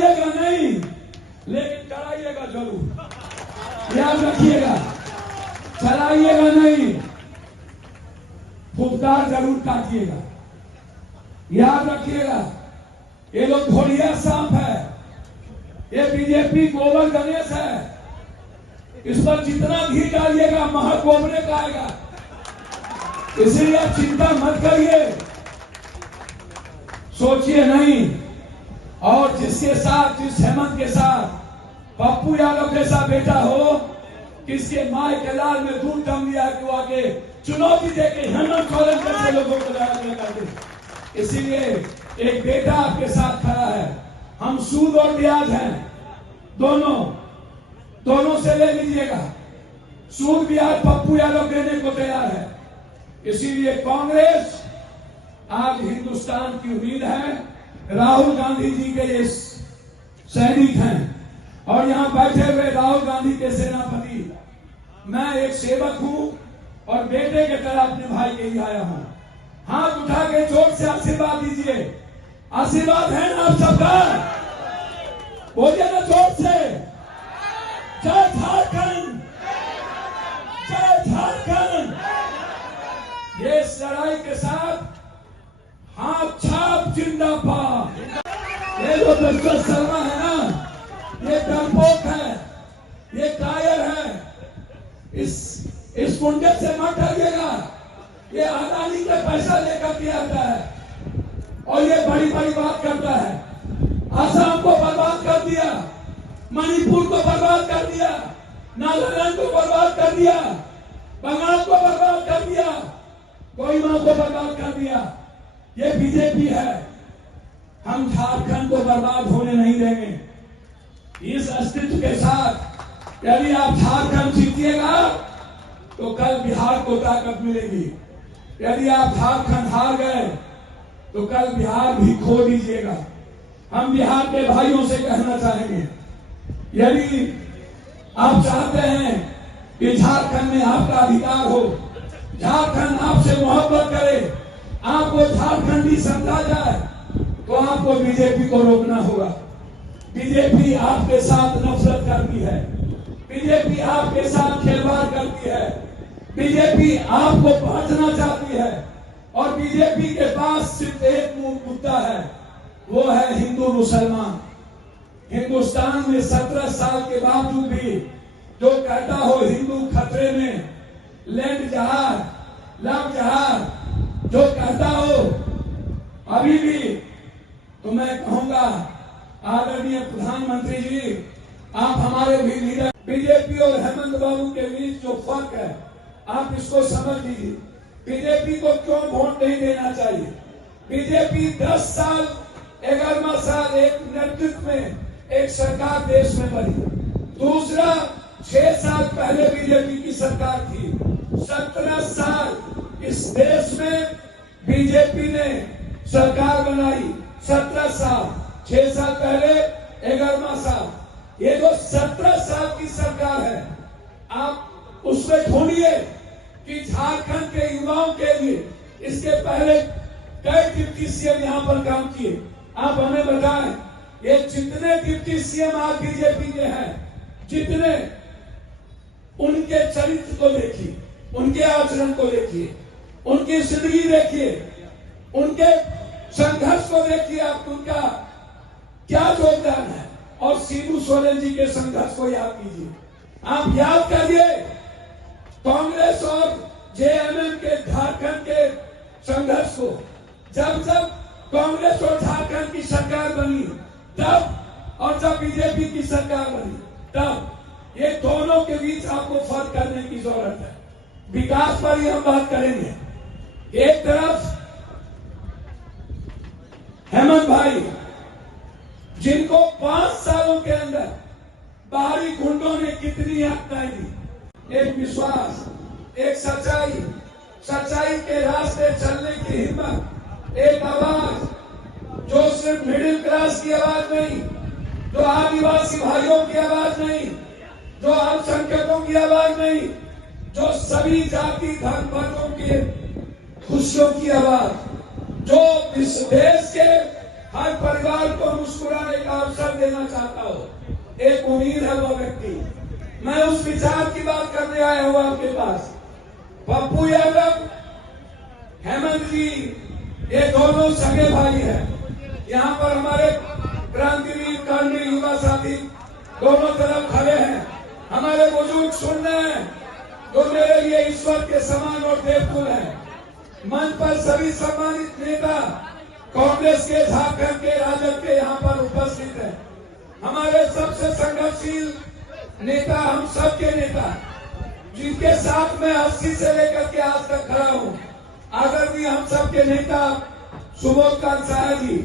चलाइएगा नहीं, लेकिन चलाइएगा जरूर। याद रखिएगा, चलाइएगा नहीं, फुफकार जरूर काटिएगा। याद रखिएगा, ये लोग घोड़िया सांप है, ये बीजेपी गोबर गणेश है। इस पर जितना घी डालिएगा महक गोबरे का आएगा। इसलिए आप चिंता मत करिए, सोचिए नहीं। और जिसके साथ, जिस हेमंत के साथ पप्पू यादव जैसा बेटा हो, किसके माए के लाल में दूध दम दिया कि वो आगे चुनौती देके हेमंत सोरेन जैसे लोगों को लगा दे। इसीलिए एक बेटा आपके साथ खड़ा है। हम सूद और ब्याज हैं, दोनों से ले लीजिएगा। सूद ब्याज पप्पू यादव देने को तैयार है। इसीलिए कांग्रेस आज हिंदुस्तान की उम्मीद है। राहुल गांधी जी के ये सैनिक हैं और यहां बैठे हुए राहुल गांधी के सेनापति। मैं एक सेवक हूं और बेटे के तरह अपने भाई के लिए आया हूं। हाथ उठा के जोर से आशीर्वाद दीजिए। आशीर्वाद है ना आप सबका? बोलिए ना जोर से, जय झारखंड, जय झारखंड। ये लड़ाई के साथ हाथ छाप जिंदाबाद। ये जो डॉक्टर शर्मा है ना, ये डरपोक है, ये कायर है। इस गुंडे से मत डरिएगा। ये अदानी का पैसा लेकर के आता है और ये बड़ी बड़ी बात करता है। असम को बर्बाद कर दिया, मणिपुर को बर्बाद कर दिया, नागालैंड को बर्बाद कर दिया, बंगाल को बर्बाद कर दिया, कोहिमा को बर्बाद कर दिया। ये बीजेपी है। हम झारखंड को बर्बाद होने नहीं देंगे। इस अस्तित्व के साथ यदि आप झारखंड जीतिएगा तो कल बिहार को ताकत मिलेगी। यदि आप झारखंड हार गए तो कल बिहार भी खो दीजिएगा। हम बिहार के भाइयों से कहना चाहेंगे, यदि आप चाहते हैं कि झारखंड में आपका अधिकार हो, झारखंड आपसे मोहब्बत करे, आपको झारखंडी समझा जाए, तो आपको बीजेपी को रोकना होगा। बीजेपी आपके साथ नफरत करती है, बीजेपी आपके साथ खिलवाड़ करती है, बीजेपी आपको बांटना चाहती है और बीजेपी के पास सिर्फ एक मुद्दा है, वो है हिंदू मुसलमान। हिंदुस्तान में 17 साल के बावजूद भी जो कहता हो हिंदू खतरे में, लैंड जहाज, लव जहाज जो कहता हो अभी भी, तो मैं कहूंगा आदरणीय प्रधानमंत्री जी, आप हमारे भी लीडर। बीजेपी और हेमंत बाबू के बीच जो फर्क है आप इसको समझ लीजिए। बीजेपी को क्यों वोट नहीं देना चाहिए? बीजेपी 10 साल 11वां साल एक नेतृत्व में एक सरकार देश में बनी। दूसरा 6 साल पहले बीजेपी की सरकार थी। 17 साल इस देश में बीजेपी ने सरकार बनाई। 17 साल, 6 साल पहले 11वां साल। ये जो 17 साल की सरकार है, आप उसमें ढूंढिए कि झारखंड के युवाओं के लिए इसके पहले कई डिप्टी सीएम यहां पर काम किए। आप हमें बताएं, ये जितने डिप्टी सीएम आज बीजेपी के हैं, जितने, उनके चरित्र को देखिए, उनके आचरण को देखिए, उनकी जिंदगी देखिए, उनके संघर्ष को देखिए, आप उनका क्या योगदान है। और शिबू सोरेन जी के संघर्ष को याद कीजिए। आप याद करिए कांग्रेस और जेएमएम के झारखंड के संघर्ष को। जब कांग्रेस और झारखंड की सरकार बनी तब, और जब बीजेपी की सरकार बनी तब, ये दोनों के बीच आपको फर्क करने की जरूरत है। विकास पर ही हम बात करेंगे। एक तरफ हेमंत भाई, जिनको 5 सालों के अंदर बाहरी गुंडों ने कितनी हत्याएं दी, एक विश्वास, एक सच्चाई के रास्ते चलने की हिम्मत, एक आवाज जो सिर्फ मिडिल क्लास की आवाज नहीं, जो आदिवासी भाइयों की आवाज नहीं, जो अल्पसंख्यकों की आवाज नहीं, जो सभी जाति धर्म वर्गों की खुशियों की आवाज, जो इस देश के हर परिवार को मुस्कुराने का अवसर देना चाहता हो। एक उम्मीद है वो व्यक्ति। मैं उस विचार की बात करने आया हूं आपके पास। पप्पू यादव, हेमंत जी, ये दोनों सगे भाई हैं। यहाँ पर हमारे क्रांतिवीर कर्मवीर युवा साथी दोनों तरफ खड़े हैं। हमारे बुजुर्ग सुन रहे हैं, जो मेरे लिए ईश्वर के समान और देवतुल हैं। मंच पर सभी सम्मानित नेता कांग्रेस के, झारखंड के, राजद के यहाँ पर उपस्थित हैं। हमारे सबसे संघर्षशील नेता, हम सबके नेता, जिनके साथ मैं 80 से लेकर के आज तक खड़ा हूँ, आदरणीय हम सबके नेता सुबोध कांत साहा जी,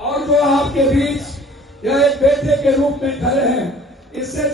और जो आपके बीच यह एक बेटे के रूप में खड़े हैं, इससे